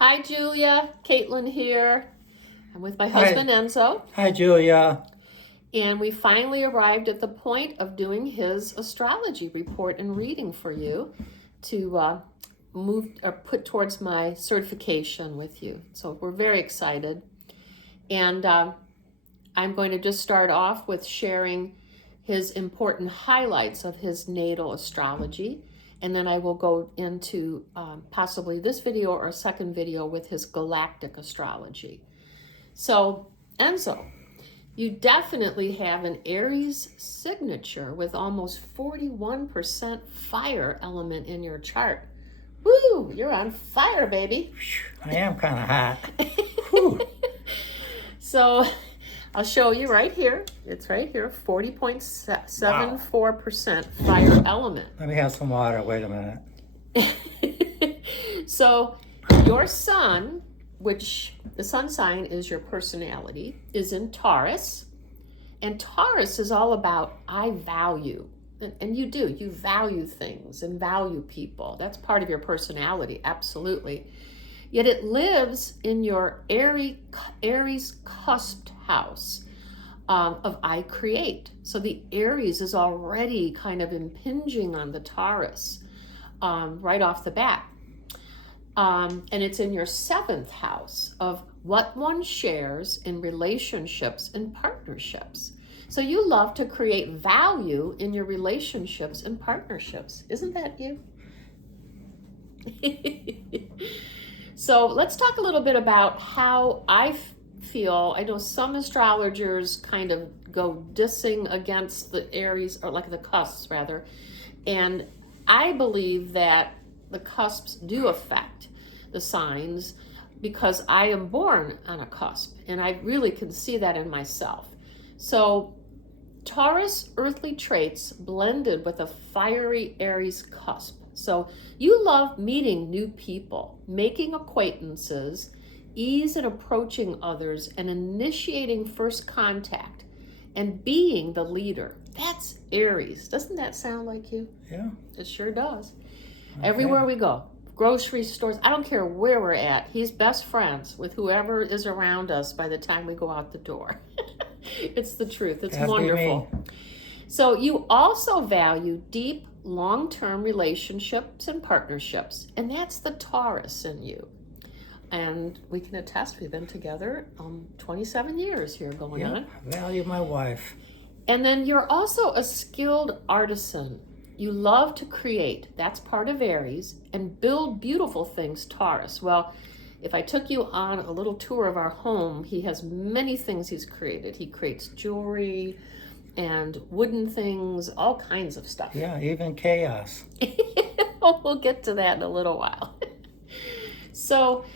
Hi, Julia. Caitlin here. I'm with my husband, Enzo, Hi, Julia. and we finally arrived at the point of doing his astrology report and reading for you to move or put towards my certification with you. So we're very excited. And I'm going to just start off with sharing his important highlights of his natal astrology. And then I will go into possibly this video or a second video with his galactic astrology. So, Enzo, you definitely have an Aries signature with almost 41% fire element in your chart. Woo, you're on fire, baby. I am kind of hot. Whew. So, I'll show you right here. It's right here, 40.74% fire element. Let me have some water. Wait a minute. So, your sun, which the sun sign is your personality, is in Taurus. And Taurus is all about I value. And you do. You value things and value people. That's part of your personality, absolutely. Yet it lives in your Aries cusped house of I create. So the Aries is already kind of impinging on the Taurus right off the bat. And it's in your seventh house of what one shares in relationships and partnerships. So you love to create value in your relationships and partnerships. Isn't that you? So let's talk a little bit about how I feel. I know some astrologers kind of go dissing against the Aries, or like the cusps rather. And I believe that the cusps do affect the signs because I am born on a cusp and I really can see that in myself. So Taurus earthly traits blended with a fiery Aries cusp. So you love meeting new people, making acquaintances, ease in approaching others, and initiating first contact, and being the leader. That's Aries. Doesn't that sound like you? Yeah. It sure does. Okay. Everywhere we go, grocery stores, I don't care where we're at, he's best friends with whoever is around us by the time we go out the door. It's the truth. It's That'd wonderful. So you also value deep, long-term relationships and partnerships, and that's the Taurus in you. And we can attest we've been together 27 years here going on. I value my wife. And then you're also a skilled artisan. You love to create. That's part of Aries. And build beautiful things, Taurus. Well, if I took you on a little tour of our home, he has many things he's created. He creates jewelry and wooden things, all kinds of stuff. Yeah, even chaos. We'll get to that in a little while. So,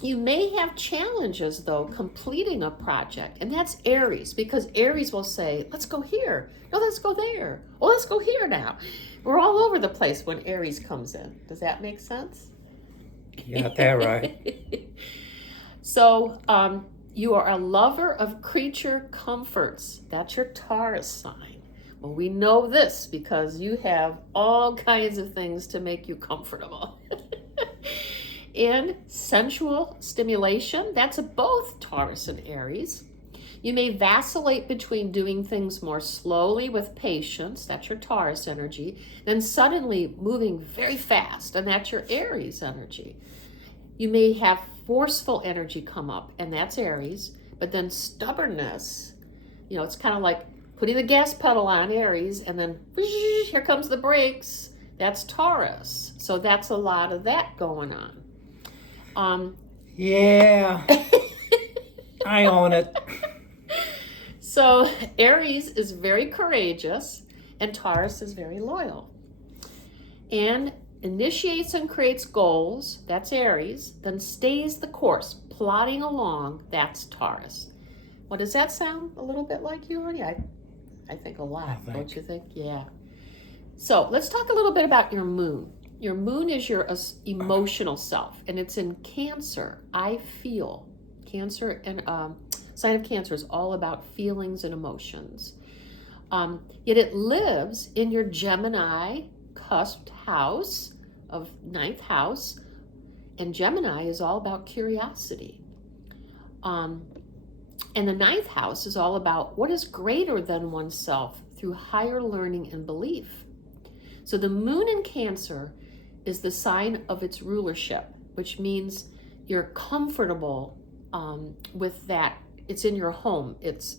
you may have challenges, though, completing a project, and that's Aries, because Aries will say, let's go here. No, let's go there. Oh, let's go here now. We're all over the place when Aries comes in. Does that make sense? You got that right. So, you are a lover of creature comforts. That's your Taurus sign. Well, we know this because you have all kinds of things to make you comfortable. And sensual stimulation, that's both Taurus and Aries. You may vacillate between doing things more slowly with patience, that's your Taurus energy, then suddenly moving very fast, and that's your Aries energy. You may have forceful energy come up, and that's Aries, but then stubbornness, it's kind of like putting the gas pedal on, Aries, and then whoosh, here comes the brakes, that's Taurus. So that's a lot of that going on. Yeah, I own it. So Aries is very courageous and Taurus is very loyal. And initiates and creates goals, that's Aries, then stays the course, plodding along, that's Taurus. Well, does that sound a little bit like you already? I think a lot, don't you think? Yeah. So let's talk a little bit about your moon. Your moon is your emotional self, and it's in Cancer. I feel. Cancer and sign of Cancer is all about feelings and emotions. Yet it lives in your Gemini cusped house of ninth house, And Gemini is all about curiosity. And the ninth house is all about what is greater than oneself through higher learning and belief. So the moon in Cancer is the sign of its rulership, which means you're comfortable with that. It's in your home. It's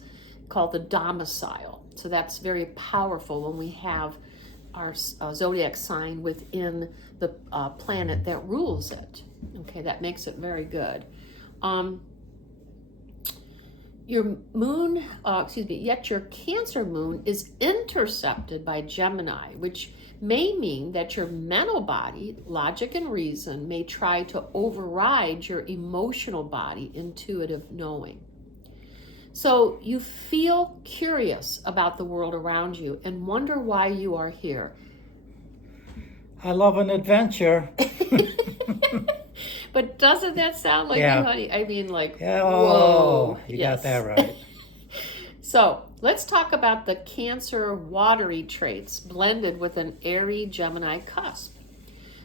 called the domicile. So that's very powerful when we have our zodiac sign within the planet that rules it. Okay, that makes it very good. Your moon, yet your Cancer moon is intercepted by Gemini, which may mean that your mental body, logic and reason, may try to override your emotional body, intuitive knowing. So you feel curious about the world around you and wonder why you are here. I love an adventure. But doesn't that sound like Yeah. you, honey? I mean, like, Yeah, whoa. you Yes. got that right. So let's talk about the Cancer watery traits blended with an airy Gemini cusp.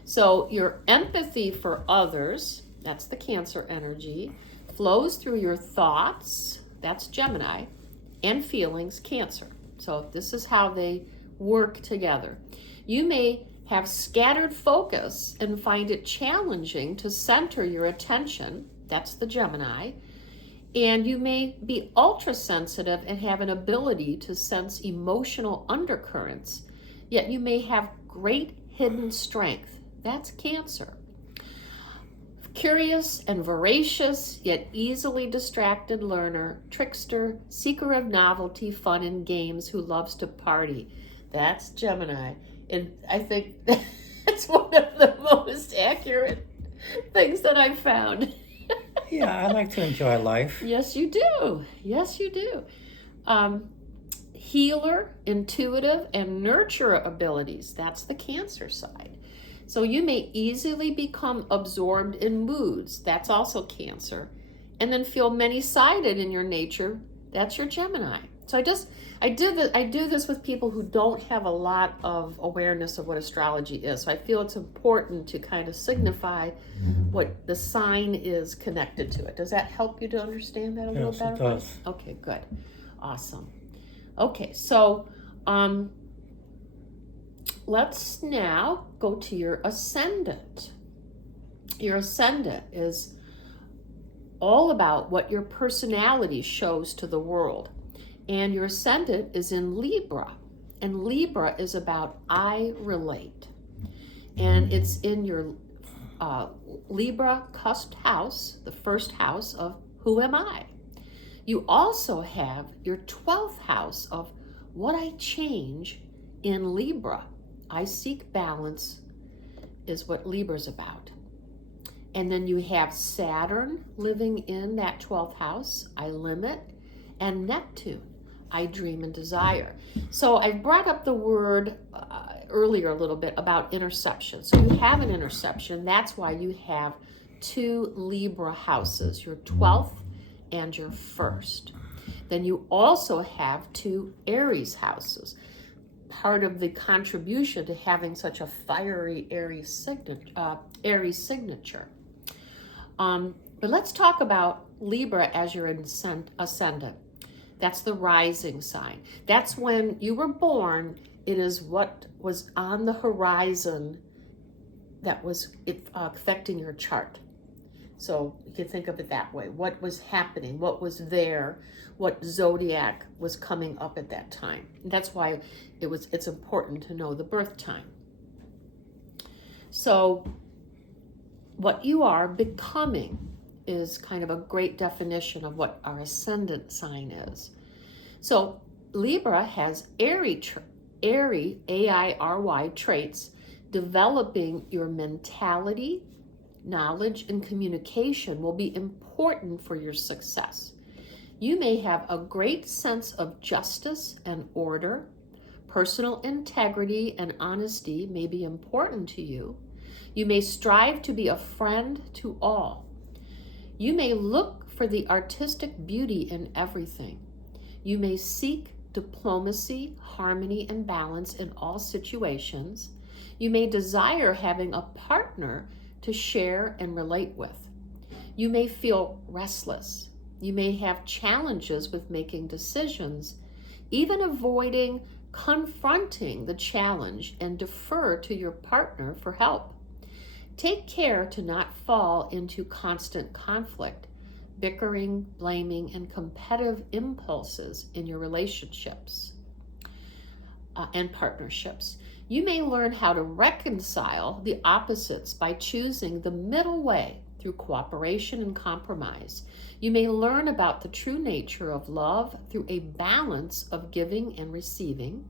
So your empathy for others, that's the Cancer energy, flows through your thoughts, that's Gemini, and feelings, Cancer. So this is how they work together. You may have scattered focus and find it challenging to center your attention, that's the Gemini, and you may be ultra sensitive and have an ability to sense emotional undercurrents, yet you may have great hidden strength, that's Cancer. Curious and voracious, yet easily distracted learner, trickster, seeker of novelty, fun, and games who loves to party, that's Gemini. And I think that's one of the most accurate things that I've found. Yeah, I like to enjoy life. Yes, you do. Yes, you do. Healer, intuitive, and nurturer abilities. That's the Cancer side. So you may easily become absorbed in moods. That's also Cancer. And then feel many-sided in your nature. That's your Gemini. So I do this with people who don't have a lot of awareness of what astrology is. So I feel it's important to kind of signify what the sign is connected to it. Does that help you to understand that a little Yes, better? it does. Okay, good. Awesome. Okay, so let's now go to your ascendant. Your ascendant is all about what your personality shows to the world. And your ascendant is in Libra. And Libra is about I relate. And it's in your Libra cusp house, the first house of who am I? You also have your 12th house of what I change in Libra. I seek balance is what Libra's about. And then you have Saturn living in that 12th house, I limit, and Neptune, I dream and desire. So I brought up the word earlier a little bit about interception. So you have an interception. That's why you have two Libra houses, your 12th and your 1st. Then you also have two Aries houses. Part of the contribution to having such a fiery Aries signature. But let's talk about Libra as your ascendant. That's the rising sign. That's when you were born. It is what was on the horizon that was affecting your chart. So you can think of it that way. What was happening, what was there, what zodiac was coming up at that time. And that's why it's important to know the birth time. So what you are becoming is kind of a great definition of what our ascendant sign is. So Libra has airy, A-I-R-Y traits, developing your mentality, knowledge, and communication will be important for your success. You may have a great sense of justice and order. Personal integrity and honesty may be important to you. You may strive to be a friend to all. You may look for the artistic beauty in everything. You may seek diplomacy, harmony, and balance in all situations. You may desire having a partner to share and relate with. You may feel restless. You may have challenges with making decisions, even avoiding confronting the challenge, and defer to your partner for help. Take care to not fall into constant conflict, bickering, blaming, and competitive impulses in your relationships and partnerships. You may learn how to reconcile the opposites by choosing the middle way through cooperation and compromise. You may learn about the true nature of love through a balance of giving and receiving.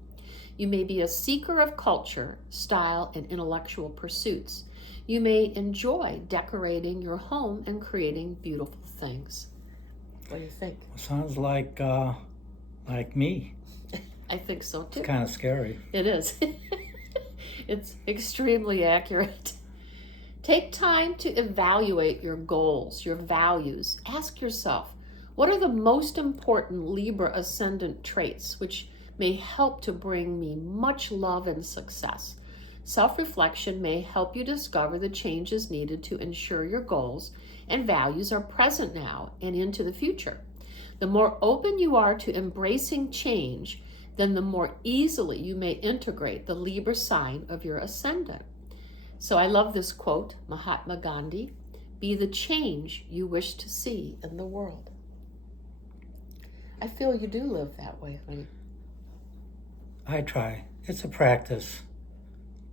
You may be a seeker of culture, style, and intellectual pursuits. You may enjoy decorating your home and creating beautiful things. What do you think? Sounds like me. I think so too. It's kind of scary. It is. It's extremely accurate. Take time to evaluate your goals, your values. Ask yourself, what are the most important Libra ascendant traits which may help to bring me much love and success? Self-reflection may help you discover the changes needed to ensure your goals and values are present now and into the future. The more open you are to embracing change, then the more easily you may integrate the Libra sign of your ascendant. So I love this quote, Mahatma Gandhi, "Be the change you wish to see in the world." I feel you do live that way, honey. I try. It's a practice.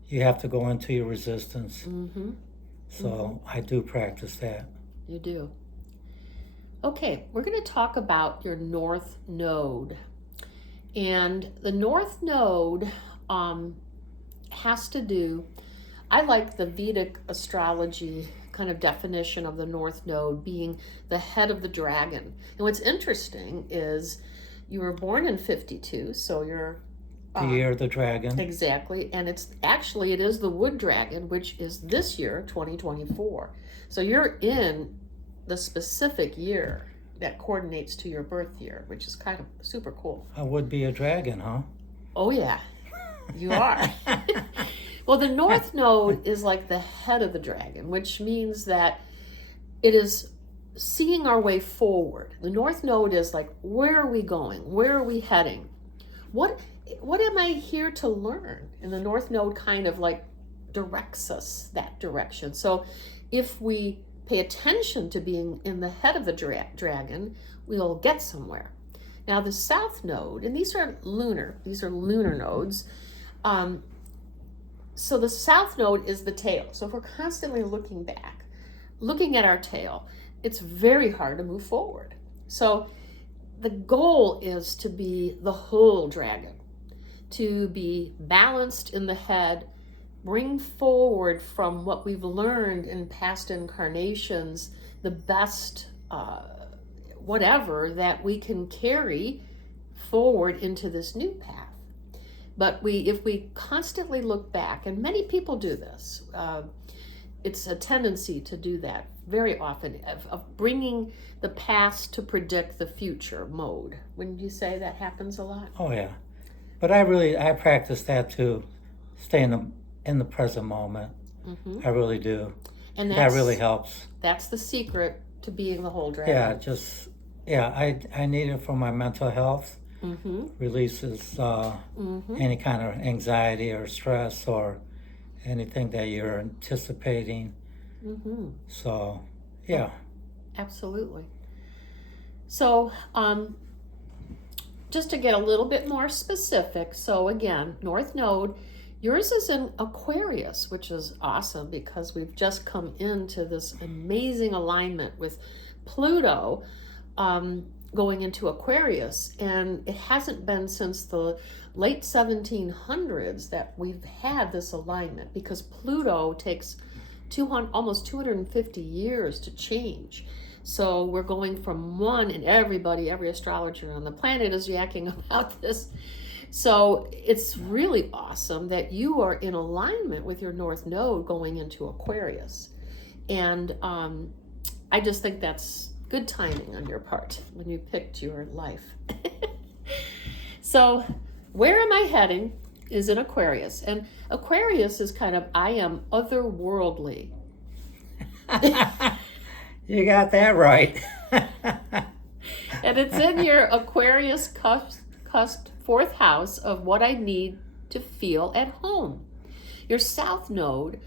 You have to go into your resistance. Mm-hmm. So I do practice that. You do. Okay, we're going to talk about your North Node. And the North Node has to do, I like the Vedic astrology kind of definition of the North Node being the head of the dragon. And what's interesting is you were born in 52, so you're The year of the dragon. exactly, and it is the wood dragon, which is this year, 2024. So you're in the specific year that coordinates to your birth year, which is kind of super cool. I would be a dragon, huh? Oh yeah, you are. Well, the North Node is like the head of the dragon, which means that it is seeing our way forward. The North Node is like, where are we going? Where are we heading? What am I here to learn? And the North Node kind of like directs us that direction. So if we pay attention to being in the head of the dragon, we'll get somewhere. Now the South Node, and these are lunar nodes. So the South Node is the tail. So if we're constantly looking back, looking at our tail, it's very hard to move forward. So the goal is to be the whole dragon, to be balanced in the head, bring forward from what we've learned in past incarnations the best whatever that we can carry forward into this new path. But if we constantly look back, and many people do this, it's a tendency to do that very often, of bringing the past to predict the future mode. Wouldn't you say that happens a lot? Oh yeah, but I practice that too. Stay in the present moment. Mm-hmm. I really do, and that really helps. That's the secret to being the whole dragon. I need it for my mental health. Mm-hmm. Releases any kind of anxiety or stress or anything that you're anticipating. Mm-hmm. So, yeah. Absolutely. So, just to get a little bit more specific, so again, North Node, yours is in Aquarius, which is awesome because we've just come into this amazing alignment with Pluto going into Aquarius, and it hasn't been since the late 1700s that we've had this alignment, because Pluto takes almost 250 years to change. So we're going from one, and every astrologer on the planet is yakking about this. So it's really awesome that you are in alignment with your North Node going into Aquarius. And I just think that's good timing on your part when you picked your life. So where am I heading is in Aquarius. And Aquarius is kind of, I am otherworldly. You got that right. And it's in your Aquarius cusp fourth house of what I need to feel at home. Your south node,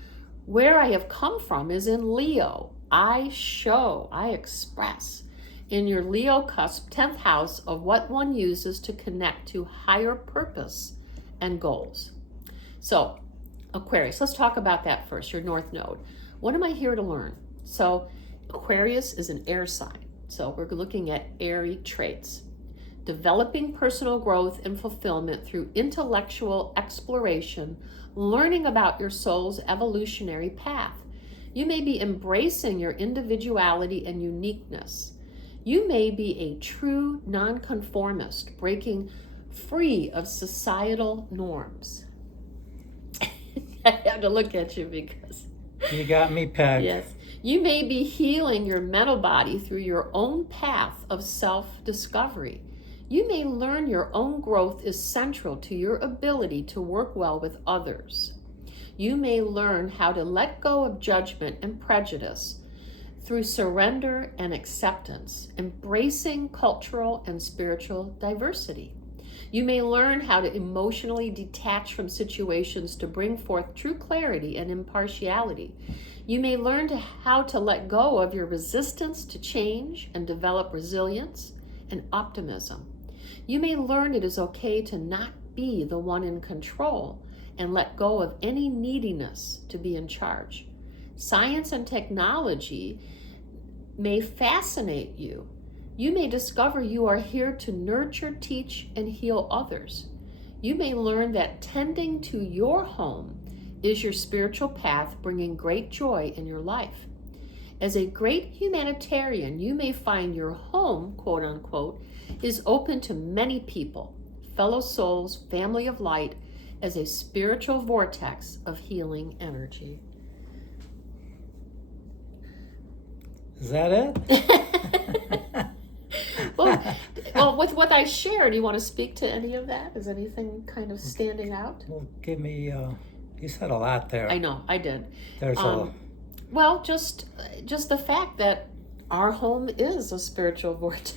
where I have come from, is in Leo. I show, I express. In your Leo cusp 10th house of what one uses to connect to higher purpose and goals. So, Aquarius, let's talk about that first, your north node. What am I here to learn? So, Aquarius is an air sign. So, we're looking at airy traits. Developing personal growth and fulfillment through intellectual exploration, learning about your soul's evolutionary path. You may be embracing your individuality and uniqueness. You may be a true nonconformist, breaking free of societal norms. I have to look at you because... You got me pegged. Yes. You may be healing your mental body through your own path of self-discovery. You may learn your own growth is central to your ability to work well with others. You may learn how to let go of judgment and prejudice through surrender and acceptance, embracing cultural and spiritual diversity. You may learn how to emotionally detach from situations to bring forth true clarity and impartiality. You may learn how to let go of your resistance to change and develop resilience and optimism. You may learn it is okay to not be the one in control and let go of any neediness to be in charge. Science and technology may fascinate you. You may discover you are here to nurture, teach, and heal others. You may learn that tending to your home is your spiritual path, bringing great joy in your life. As a great humanitarian, you may find your home, quote unquote, is open to many people, fellow souls, family of light, as a spiritual vortex of healing energy. Is that it? Well, with what I shared, do you want to speak to any of that? Is anything kind of standing out? Well, give me, you said a lot there. I know, I did. There's Well, just the fact that our home is a spiritual vortex.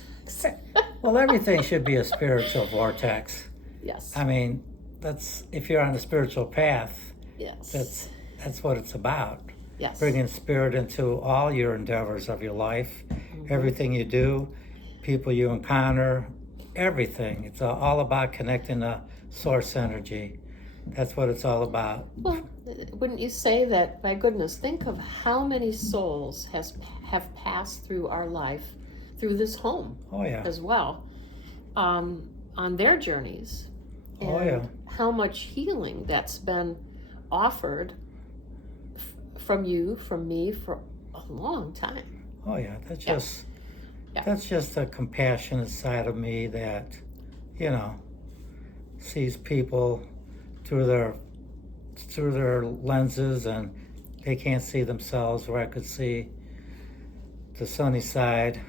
Well, everything should be a spiritual vortex. Yes. I mean, that's, if you're on a spiritual path, yes. that's what it's about. Yes. Bringing spirit into all your endeavors of your life, everything you do, people you encounter, everything. It's all about connecting to source energy. That's what it's all about. Well, wouldn't you say that, my goodness, think of how many souls have passed through our life, through this home as well, on their journeys. And how much healing that's been offered from you, from me, for a long time. Oh yeah, that's just a compassionate side of me that, sees people through their lenses and they can't see themselves, where I could see the sunny side.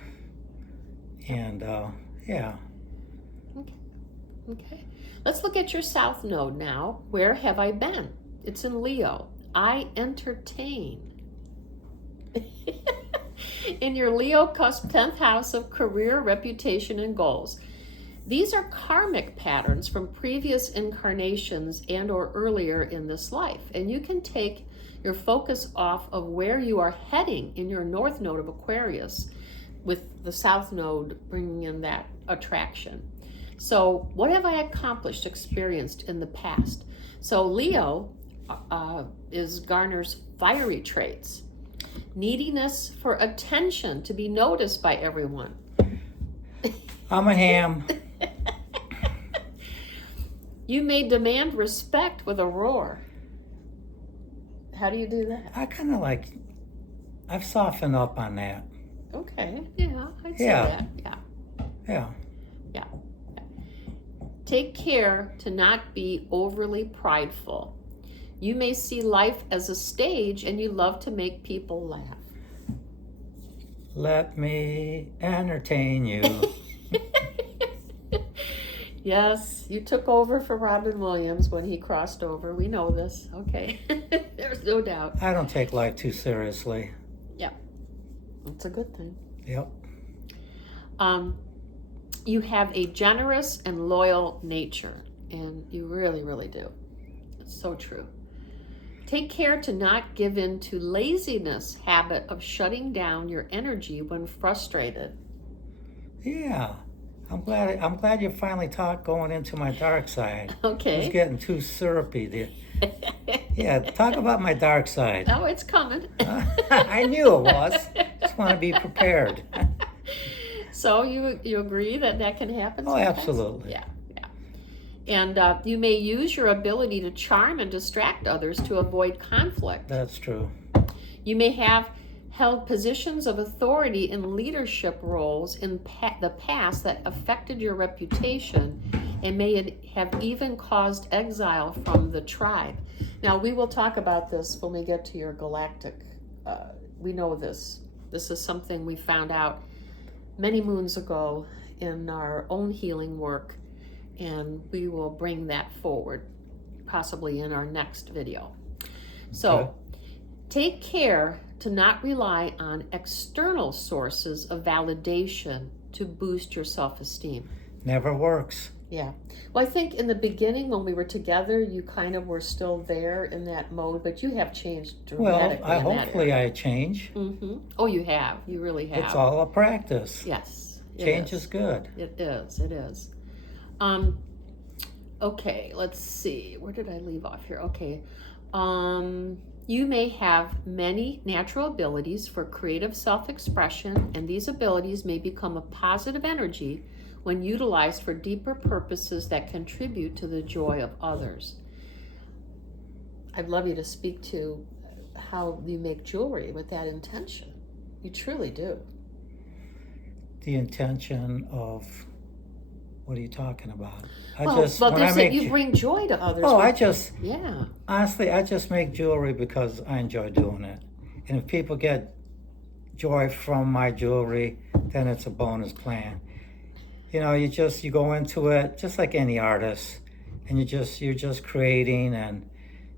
And Okay. Let's look at your south node now. Where have I been? It's in Leo. I entertain. In your Leo cusp 10th house of career, reputation, and goals. These are karmic patterns from previous incarnations and or earlier in this life. And you can take your focus off of where you are heading in your north node of Aquarius, with the south node bringing in that attraction. So what have I accomplished, experienced in the past? So Leo garners fiery traits. Neediness for attention, to be noticed by everyone. I'm a ham. You may demand respect with a roar. How do you do that? I kind of I've softened up on that. Okay, yeah, I'd say that. Yeah. Take care to not be overly prideful. You may see life as a stage and you love to make people laugh. Let me entertain you. Yes, you took over for Robin Williams when he crossed over. We know this. Okay. There's no doubt. I don't take life too seriously. Yeah, that's a good thing. Yep. You have a generous and loyal nature, and you really, really do. It's so true. Take care to not give in to laziness habit of shutting down your energy when frustrated. Yeah. I'm glad you finally talked going into my dark side. It was Okay. getting too syrupy there. Yeah, talk about my dark side. Oh, it's coming. I knew it was. Just want to be prepared. So you agree that that can happen Oh, sometimes? absolutely. Yeah, yeah. And you may use your ability to charm and distract others to avoid conflict. That's true. You may have held positions of authority in leadership roles in the past that affected your reputation and may have even caused exile from the tribe. Now, we will talk about this when we get to your galactic. We know this. This is something we found out many moons ago in our own healing work, and we will bring that forward, possibly in our next video. So, Okay. take care to not rely on external sources of validation to boost your self-esteem. Never works. Yeah. Well, I think in the beginning when we were together, you kind of were still there in that mode, but you have changed Well, dramatically in that hopefully area. I change. Mm-hmm. Oh, you have. You really have. It's all a practice. Yes. Change is good. It is. It is. Okay, let's see. Where did I leave off here? Okay. You may have many natural abilities for creative self-expression, and these abilities may become a positive energy when utilized for deeper purposes that contribute to the joy of others. I'd love you to speak to how you make jewelry with that intention. You truly do. The intention of, what are you talking about? You bring joy to others. Oh, Yeah. honestly, I just make jewelry because I enjoy doing it. And if people get joy from my jewelry, then it's a bonus plan. You know, you go into it just like any artist, and you're just creating and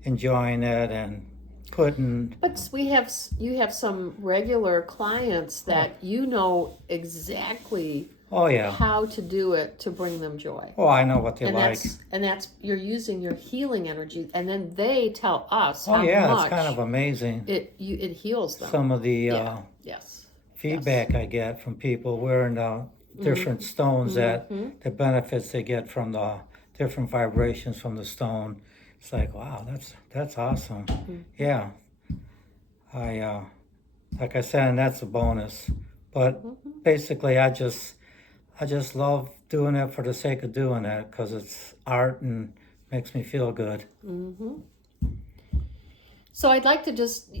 enjoying it and putting. But you have some regular clients that you know exactly Oh yeah. how to do it to bring them joy. Oh, I know what they And like. that's you're using your healing energy, and then they tell us Oh how yeah, much it's kind of amazing. it heals them. Some of the Yes. feedback I get from people wearing the different stones, that the benefits they get from the different vibrations from the stone. It's like, wow, that's awesome. Yeah. Like I said, and that's a bonus. But basically, I just love doing it for the sake of doing it, because it's art and makes me feel good. So I'd like to just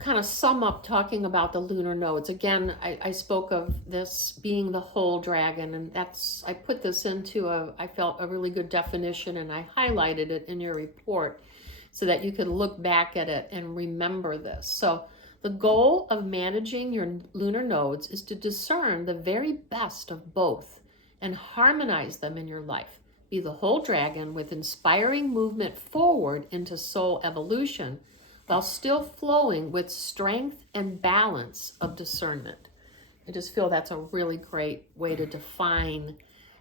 kind of sum up talking about the lunar nodes. Again, I spoke of this being the whole dragon, and I put this into I felt a really good definition, and I highlighted it in your report so that you could look back at it and remember this. So the goal of managing your lunar nodes is to discern the very best of both and harmonize them in your life. Be the whole dragon with inspiring movement forward into soul evolution, while still flowing with strength and balance of discernment. I just feel that's a really great way to define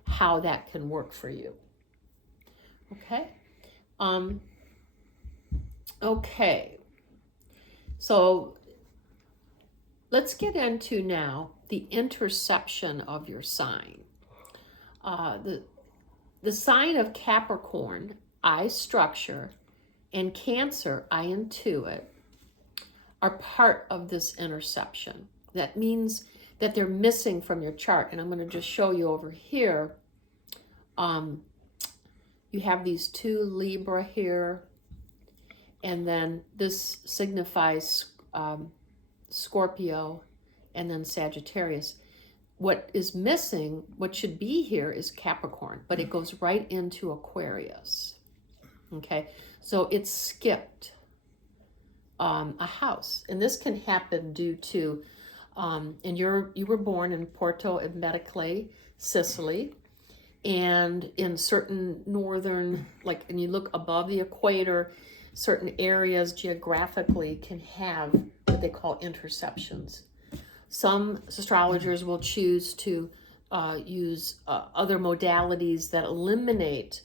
how that can work for you. Okay? Okay. So let's get into now the interception of your sign. The sign of Capricorn, I structure, and Cancer, I intuit, are part of this interception. That means that they're missing from your chart. And I'm going to just show you over here. You have these two Libra here, and then this signifies Scorpio, and then Sagittarius. What is missing, what should be here, is Capricorn, but it goes right into Aquarius. Okay, so it skipped a house, and this can happen due to, and you were born in Porto Empedocle, Sicily, and in certain northern, and you look above the equator, certain areas geographically can have what they call interceptions. Some astrologers will choose to use other modalities that eliminate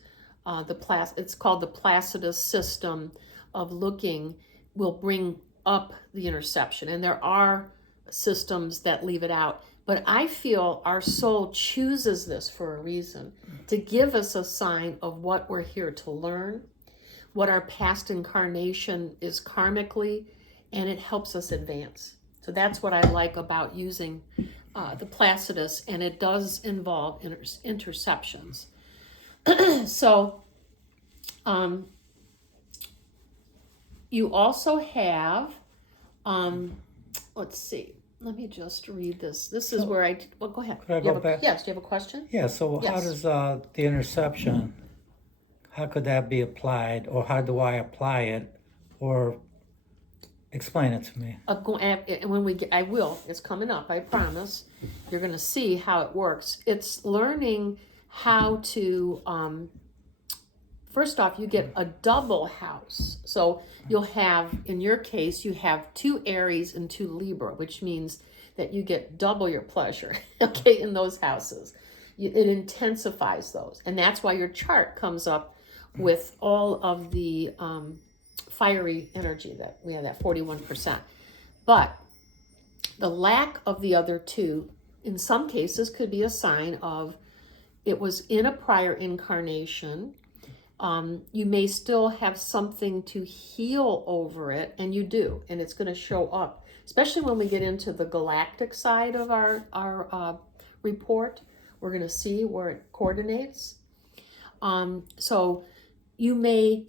it's called the Placidus system of looking, will bring up the interception. And there are systems that leave it out. But I feel our soul chooses this for a reason, to give us a sign of what we're here to learn, what our past incarnation is karmically, and it helps us advance. So that's what I like about using the Placidus, and it does involve interceptions. So you also have, let's see, let me just read this. This is where well, go ahead. Could I go back? Yes, do you have a question? Yeah, so Yes. how does the interception, how could that be applied, or how do I apply it, or explain it to me? I will. It's coming up. I promise. You're going to see how it works. It's learning how to. First off, you get a double house. So you'll have, in your case, you have 2 Aries and 2 Libra, which means that you get double your pleasure. Okay, in those houses, it intensifies those, and that's why your chart comes up with all of the fiery energy that we have, that 41%. But the lack of the other 2, in some cases, could be a sign of it was in a prior incarnation. You may still have something to heal over it, and you do, and it's going to show up, especially when we get into the galactic side of our report. We're going to see where it coordinates. So you may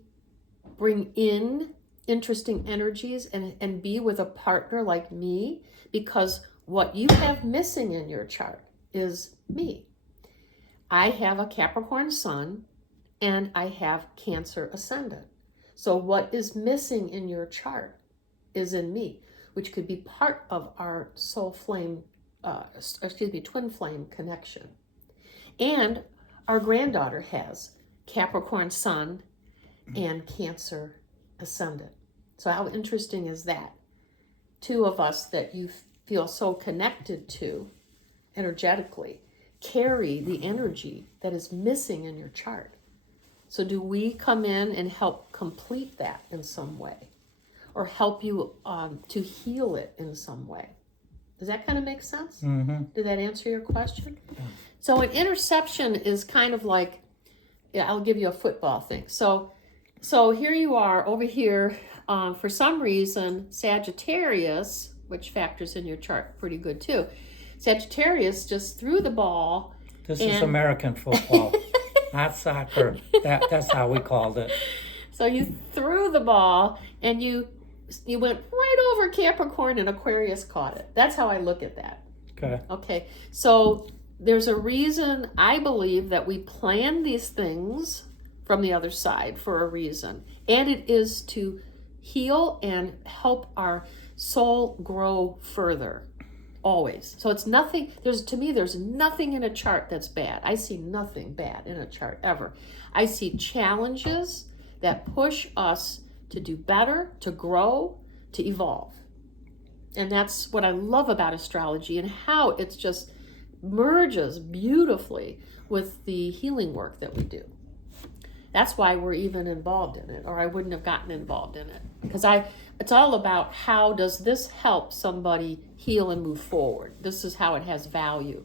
bring in interesting energies and be with a partner like me, because what you have missing in your chart is me. I have a Capricorn sun and I have Cancer ascendant. So what is missing in your chart is in me, which could be part of our soul flame, twin flame connection. And our granddaughter has Capricorn sun and Cancer ascendant. So how interesting is that? 2 of us that you feel so connected to energetically carry the energy that is missing in your chart. So do we come in and help complete that in some way, or help you to heal it in some way? Does that kind of make sense? Mm-hmm. Did that answer your question? Yeah. So an interception is kind of like, I'll give you a football thing. So here you are over here, for some reason, Sagittarius, which factors in your chart pretty good too. Sagittarius just threw the ball. This is American football, not soccer. That's how we called it. So you threw the ball and you went right over Capricorn, and Aquarius caught it. That's how I look at that. Okay. So there's a reason I believe that we plan these things from the other side for a reason. And it is to heal and help our soul grow further. Always. So it's nothing, to me, there's nothing in a chart that's bad. I see nothing bad in a chart ever. I see challenges that push us to do better, to grow, to evolve. And that's what I love about astrology, and how it's just merges beautifully with the healing work that we do. That's why we're even involved in it, or I wouldn't have gotten involved in it. Because it's all about, how does this help somebody heal and move forward? This is how it has value.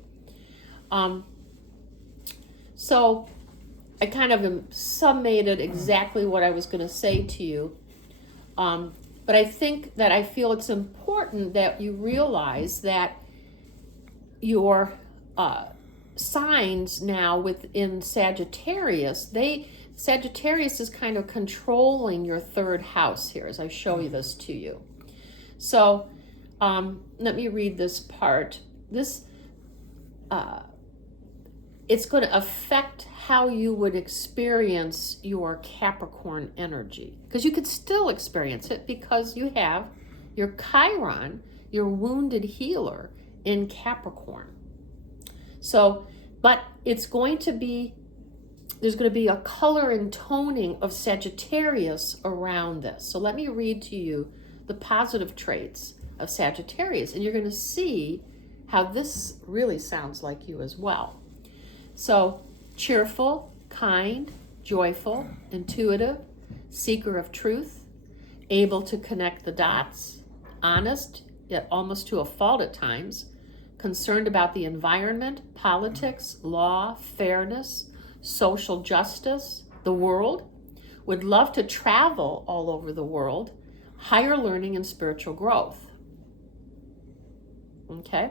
So I kind of summated exactly what I was going to say to you. But I think that I feel it's important that you realize that your signs now within Sagittarius, Sagittarius is kind of controlling your 3rd house here as I show you this to you. So let me read this part. It's going to affect how you would experience your Capricorn energy, because you could still experience it because you have your Chiron, your wounded healer, in Capricorn. So, but it's going to be there's going to be a color and toning of Sagittarius around this. So let me read to you the positive traits of Sagittarius, and you're going to see how this really sounds like you as well. So, cheerful, kind, joyful, intuitive, seeker of truth, able to connect the dots, honest, yet almost to a fault at times, concerned about the environment, politics, law, fairness, social justice, the world, would love to travel all over the world, higher learning and spiritual growth. Okay?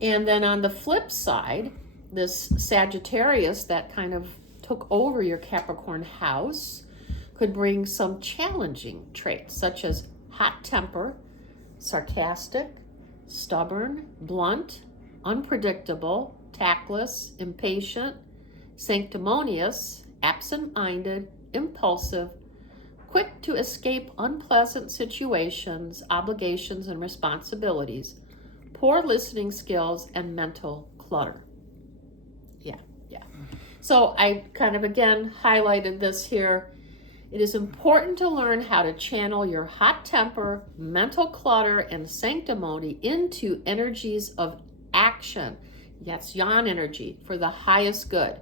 And then on the flip side, this Sagittarius that kind of took over your Capricorn house could bring some challenging traits such as hot temper, sarcastic, stubborn, blunt, unpredictable, tactless, impatient, sanctimonious, absent-minded, impulsive, quick to escape unpleasant situations, obligations, and responsibilities, poor listening skills, and mental clutter. Yeah. So I kind of again highlighted this here. It is important to learn how to channel your hot temper, mental clutter, and sanctimony into energies of action. That's yang energy for the highest good.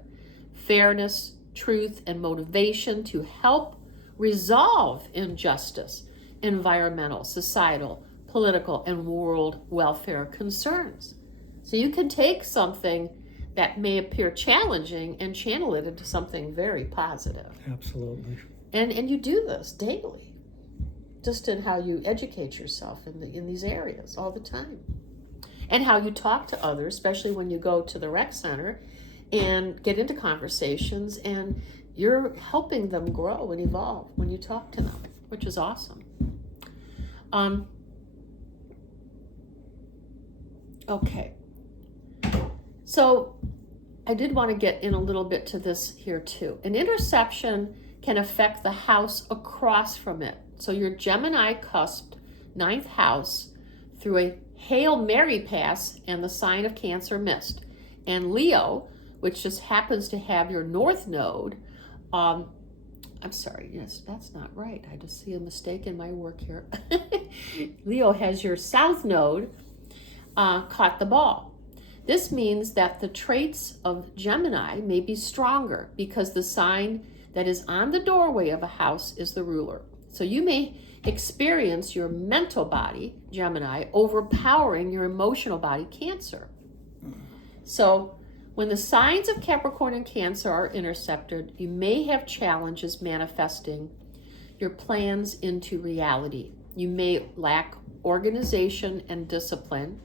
Fairness, truth, and motivation to help resolve injustice, environmental, societal, political, and world welfare concerns. So you can take something that may appear challenging and channel it into something very positive. Absolutely. And you do this daily, just in how you educate yourself in these areas all the time. And how you talk to others, especially when you go to the rec center and get into conversations, and you're helping them grow and evolve when you talk to them, which is awesome. Okay. So I did want to get in a little bit to this here too. An interception can affect the house across from it. So your Gemini cusped 9th house through a Hail Mary pass and the sign of Cancer missed. And Leo, which just happens to have your North node, I'm sorry, yes, that's not right. I just see a mistake in my work here. Leo has your South node, caught the ball. This means that the traits of Gemini may be stronger because the sign that is on the doorway of a house is the ruler. So you may experience your mental body, Gemini, overpowering your emotional body, Cancer. So when the signs of Capricorn and Cancer are intercepted, you may have challenges manifesting your plans into reality. You may lack organization and discipline.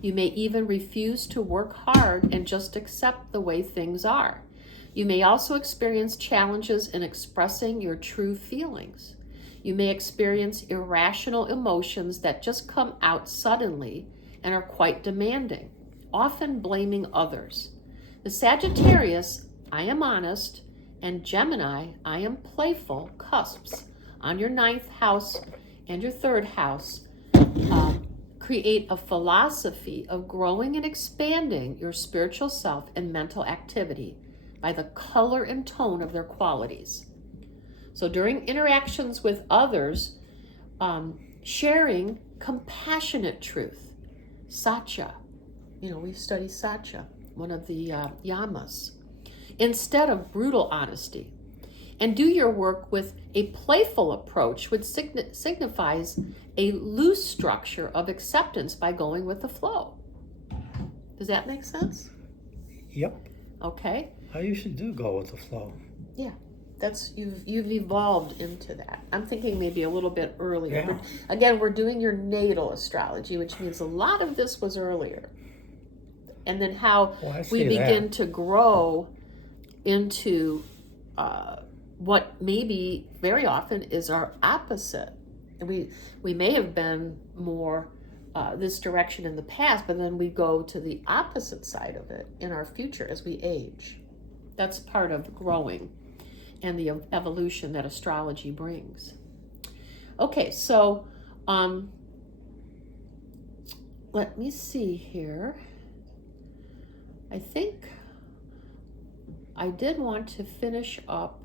You may even refuse to work hard and just accept the way things are. You may also experience challenges in expressing your true feelings. You may experience irrational emotions that just come out suddenly and are quite demanding, often blaming others. The Sagittarius, I am honest, and Gemini, I am playful, cusps on your 9th house and your 3rd house create a philosophy of growing and expanding your spiritual self and mental activity by the color and tone of their qualities. So during interactions with others, sharing compassionate truth, satya. We study satya, one of the yamas, instead of brutal honesty. And do your work with a playful approach, which signifies a loose structure of acceptance by going with the flow. Does that make sense? Yep. Okay. I usually do go with the flow. Yeah, that's you've evolved into that. I'm thinking maybe a little bit earlier. Yeah. But again, we're doing your natal astrology, which means a lot of this was earlier. And then how we begin to grow into what maybe very often is our opposite. And we may have been more this direction in the past, but then we go to the opposite side of it in our future as we age. That's part of growing and the evolution that astrology brings. Okay, so let me see here. I think I did want to finish up,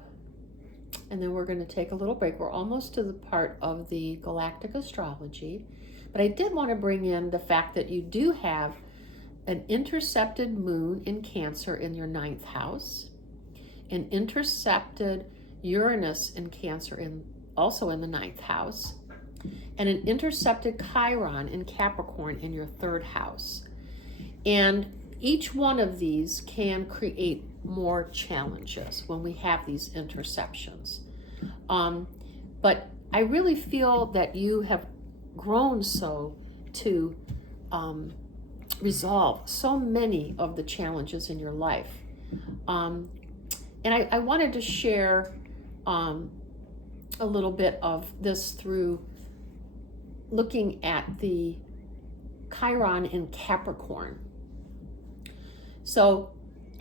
and then we're going to take a little break. We're almost to the part of the galactic astrology, but I did want to bring in the fact that you do have an intercepted moon in Cancer in your 9th house, an intercepted Uranus in Cancer also in the 9th house, and an intercepted Chiron in Capricorn in your 3rd house. And each one of these can create more challenges when we have these interceptions. But I really feel that you have grown so to resolve so many of the challenges in your life. And I wanted to share a little bit of this through looking at the Chiron in Capricorn. So,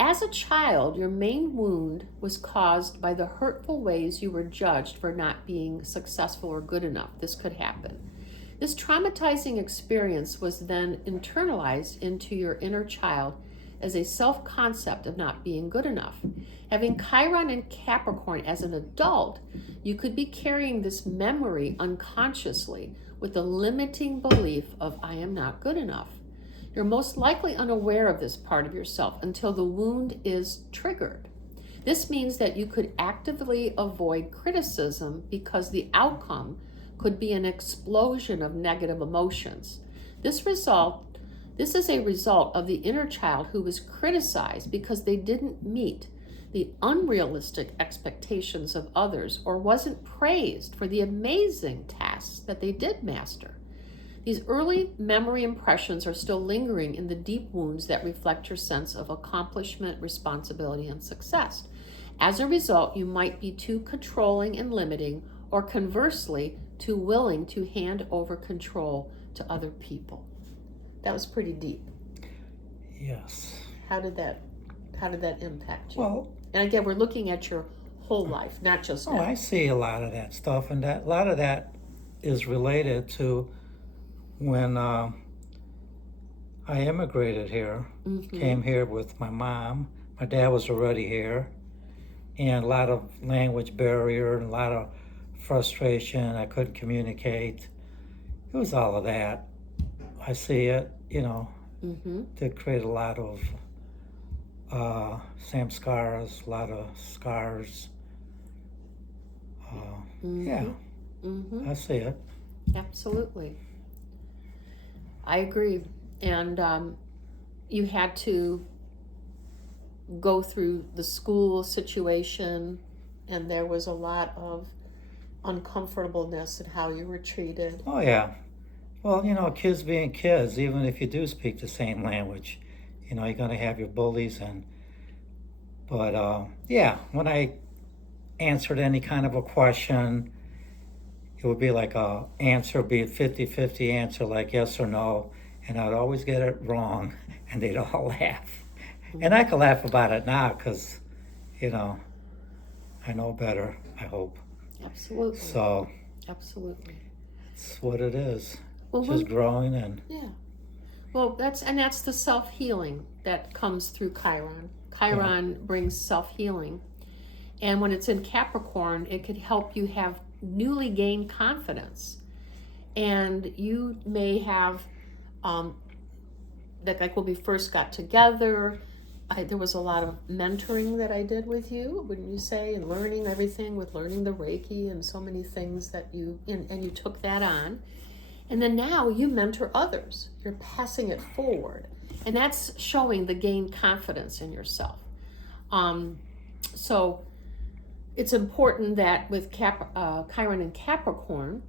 as a child, your main wound was caused by the hurtful ways you were judged for not being successful or good enough. This could happen. This traumatizing experience was then internalized into your inner child as a self-concept of not being good enough. Having Chiron in Capricorn as an adult, you could be carrying this memory unconsciously with the limiting belief of I am not good enough. You're most likely unaware of this part of yourself until the wound is triggered. This means that you could actively avoid criticism because the outcome could be an explosion of negative emotions. This is a result of the inner child who was criticized because they didn't meet the unrealistic expectations of others or wasn't praised for the amazing tasks that they did master. These early memory impressions are still lingering in the deep wounds that reflect your sense of accomplishment, responsibility, and success. As a result, you might be too controlling and limiting, or conversely, too willing to hand over control to other people. That was pretty deep. Yes. How did that impact you? Well, and again, we're looking at your whole life, not just now. I see a lot of that stuff, and a lot of that is related to when I immigrated here, came here with my mom. My dad was already here, and a lot of language barrier and a lot of frustration. I couldn't communicate. It was all of that. I see it, did create a lot of samskaras, a lot of scars. Yeah, I see it. Absolutely. I agree. And you had to go through the school situation, and there was a lot of uncomfortableness in how you were treated. Oh, yeah. Well, kids being kids, even if you do speak the same language, you're going to have your bullies. But when I answered any kind of a question, it would be like a 50-50 answer, like yes or no, and I'd always get it wrong, and they'd all laugh. And I can laugh about it now because, I know better, I hope. Absolutely. So, absolutely. It's what it is. Well, just growing and... Yeah. Well, that's the self-healing that comes through Chiron. Chiron brings self-healing. And when it's in Capricorn, it could help you have newly gained confidence. And you may have, like when we first got together, there was a lot of mentoring that I did with you, wouldn't you say, and learning everything with learning the Reiki and so many things that and you took that on. And then now you mentor others. You're passing it forward. And that's showing the gained confidence in yourself. So it's important that with Chiron and Capricorn,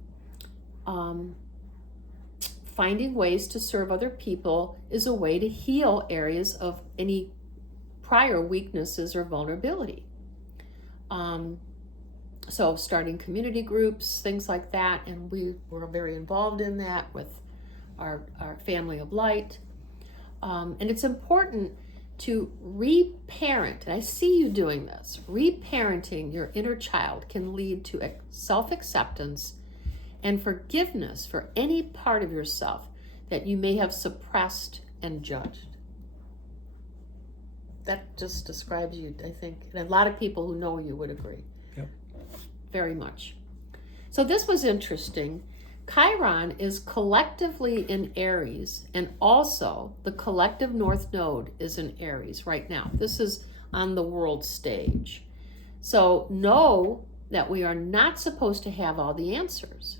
finding ways to serve other people is a way to heal areas of any prior weaknesses or vulnerability. So starting community groups, things like that, and we were very involved in that with our family of light. And it's important to reparent, and I see you doing this. Reparenting your inner child can lead to self-acceptance and forgiveness for any part of yourself that you may have suppressed and judged. that just describes you, I think. And a lot of people who know you would agree. Yep. Very much. So this was interesting. Chiron is collectively in Aries, and also the collective North Node is in Aries right now. This is on the world stage. So know that we are not supposed to have all the answers.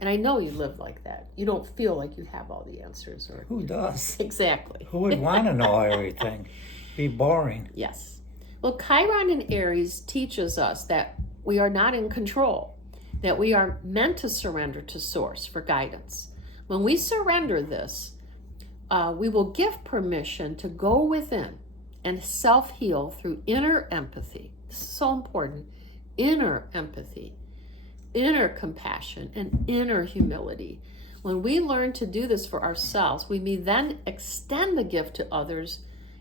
And I know you live like that. You don't feel like you have all the answers. Or Who does? Exactly. Who would want to know everything? Be boring. Yes. Well, Chiron in Aries teaches us that we are not in control, that we are meant to surrender to Source for guidance. When we surrender this, we will give permission to go within and self-heal through inner empathy. This is so important. Inner empathy, inner compassion, and inner humility. When we learn to do this for ourselves, we may then extend the gift to others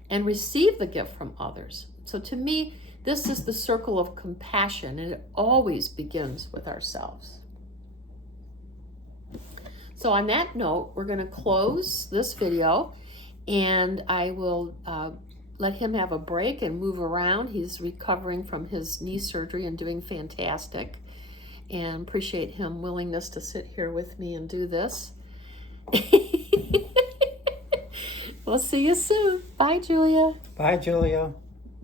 and receive the gift from others. So to me, this is the circle of compassion, and it always begins with ourselves. So on that note, we're going to close this video, and I will let him have a break and move around. He's recovering from his knee surgery and doing fantastic, and appreciate him willingness to sit here with me and do this. We'll see you soon. Bye, Julia. Bye, Julia.